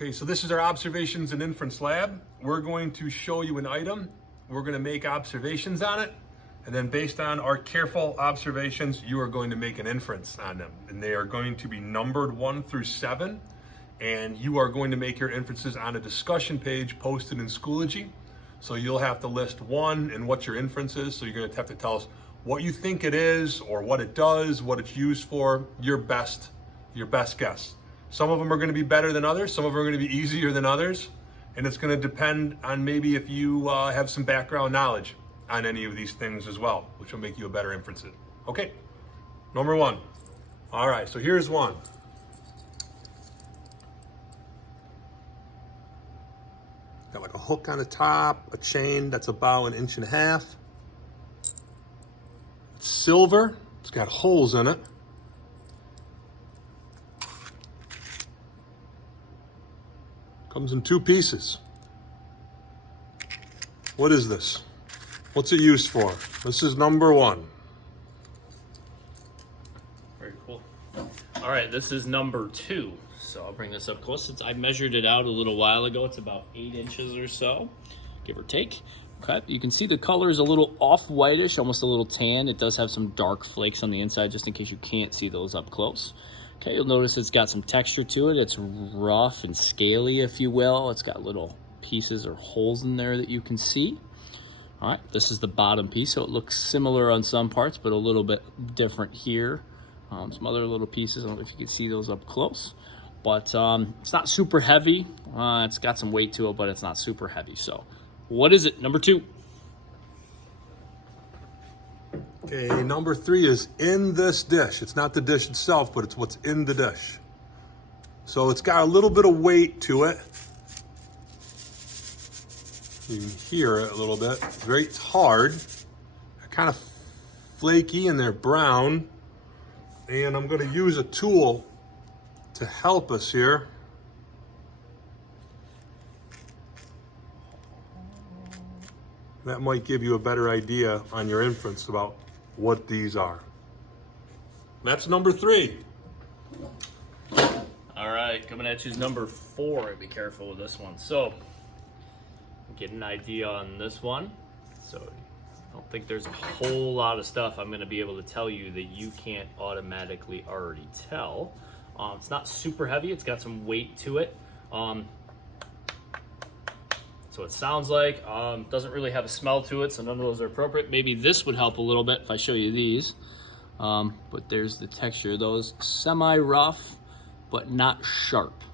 Okay, so this is our observations and inference lab. We're going to show you an item. We're going to make observations on it. And then based on our careful observations, you are going to make an inference on them. And they are going to be numbered 1 through 7. And you are going to make your inferences on a discussion page posted in Schoology. So you'll have to list 1 and what your inference is. So you're going to have to tell us what you think it is or what it does, what it's used for, your best guess. Some of them are going to be better than others. Some of them are going to be easier than others. And it's going to depend on maybe if you have some background knowledge on any of these things as well, which will make you a better inferencer. Okay, number 1. All right, so here's one. Got like a hook on the top, a chain that's about 1.5 inches. It's silver, it's got holes in it. Comes in 2 pieces. What is this? What's it used for? This is number 1. Very cool. All right, this is number 2. So I'll bring this up close. Since I measured it out a little while ago, it's about 8 inches or so, give or take. Okay, you can see the color is a little off-whitish, almost a little tan. It does have some dark flakes on the inside, just in case you can't see those up close. Okay, you'll notice it's got some texture to it. It's rough and scaly, if you will. It's got little pieces or holes in there that you can see. All right, this is the bottom piece, so it looks similar on some parts, but a little bit different here. Some other little pieces, I don't know if you can see those up close. But it's not super heavy. It's got some weight to it, but it's not super heavy. So what is it? Number 2. Okay, number 3 is in this dish. It's not the dish itself, but it's what's in the dish. So it's got a little bit of weight to it. You can hear it a little bit. It's hard. They're kind of flaky and they're brown. And I'm going to use a tool to help us here. That might give you a better idea on your inference about what these are. That's number 3. All right, coming at you is number 4. Be careful with this one. So get an idea on this one. So I don't think there's a whole lot of stuff I'm going to be able to tell you that you can't automatically already tell. It's not super heavy. It's got some weight to it. So it sounds like, doesn't really have a smell to it, so none of those are appropriate. Maybe this would help a little bit if I show you these. But there's the texture. Those semi-rough, but not sharp.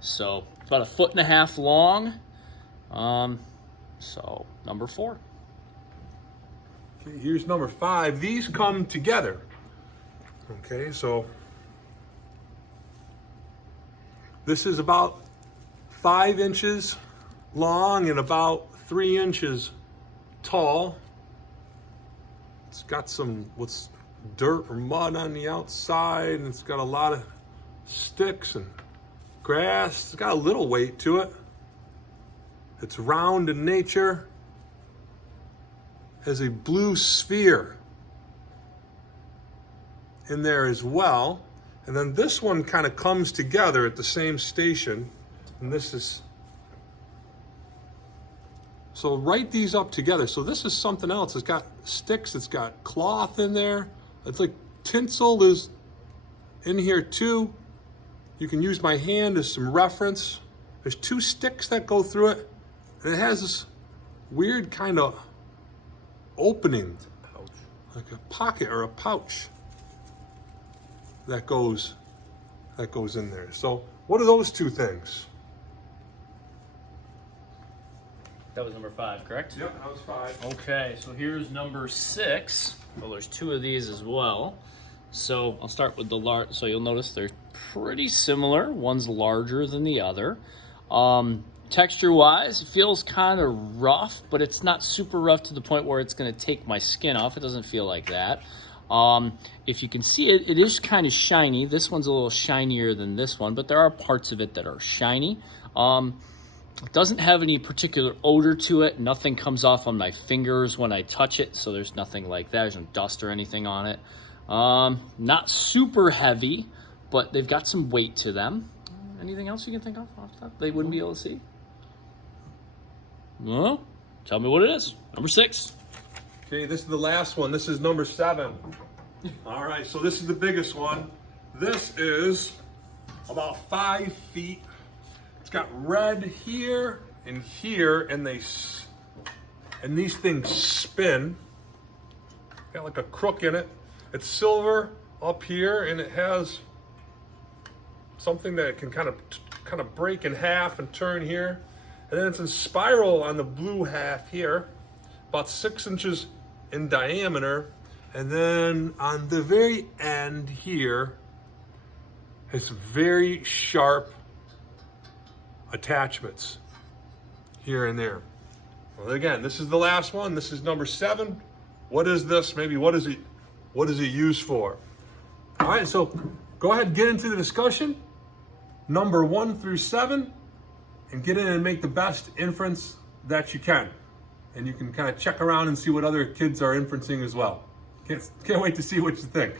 So it's about 1.5 feet long. So number 4. Okay, here's number 5. These come together. Okay, so this is about 5 inches long and about 3 inches tall. It's got some dirt or mud on the outside, and it's got a lot of sticks and grass. It's got a little weight to it. It's round in nature. Has a blue sphere in there as well. And then this one kind of comes together at the same station. And this is, so write these up together. So this is something else. It's got sticks, it's got cloth in there. It's like tinsel is in here too. You can use my hand as some reference. There's 2 sticks that go through it. And it has this weird kind of opening, like a pocket or a pouch that goes in there. So what are those 2 things? That was number 5, correct? Yep, that was 5. Okay, so here's number 6. Well, there's 2 of these as well. So I'll start with the large. So you'll notice they're pretty similar. One's larger than the other. Texture-wise, it feels kind of rough, but it's not super rough to the point where it's going to take my skin off. It doesn't feel like that. If you can see it, it is kind of shiny. This one's a little shinier than this one, but there are parts of it that are shiny. It doesn't have any particular odor to it. Nothing comes off on my fingers when I touch it, so there's nothing like that. There's no dust or anything on it. Not super heavy, but they've got some weight to them. Anything else you can think of off the top they wouldn't be able to see? No? Tell me what it is. Number 6. Okay, this is the last one. This is number 7. All right, so this is the biggest one. This is about 5 feet. It's got red here and here, and these things spin. Got like a crook in it. It's silver up here, and it has something that can kind of break in half and turn here. And then it's in spiral on the blue half here, about 6 inches in diameter. And then on the very end here, has very sharp attachments here and there. Well, again, this is the last one. This is number 7. What is this? Maybe what is it used for? All right, so go ahead and get into the discussion. Number 1 through 7, and get in and make the best inference that you can. And you can kind of check around and see what other kids are inferencing as well. Can't wait to see what you think.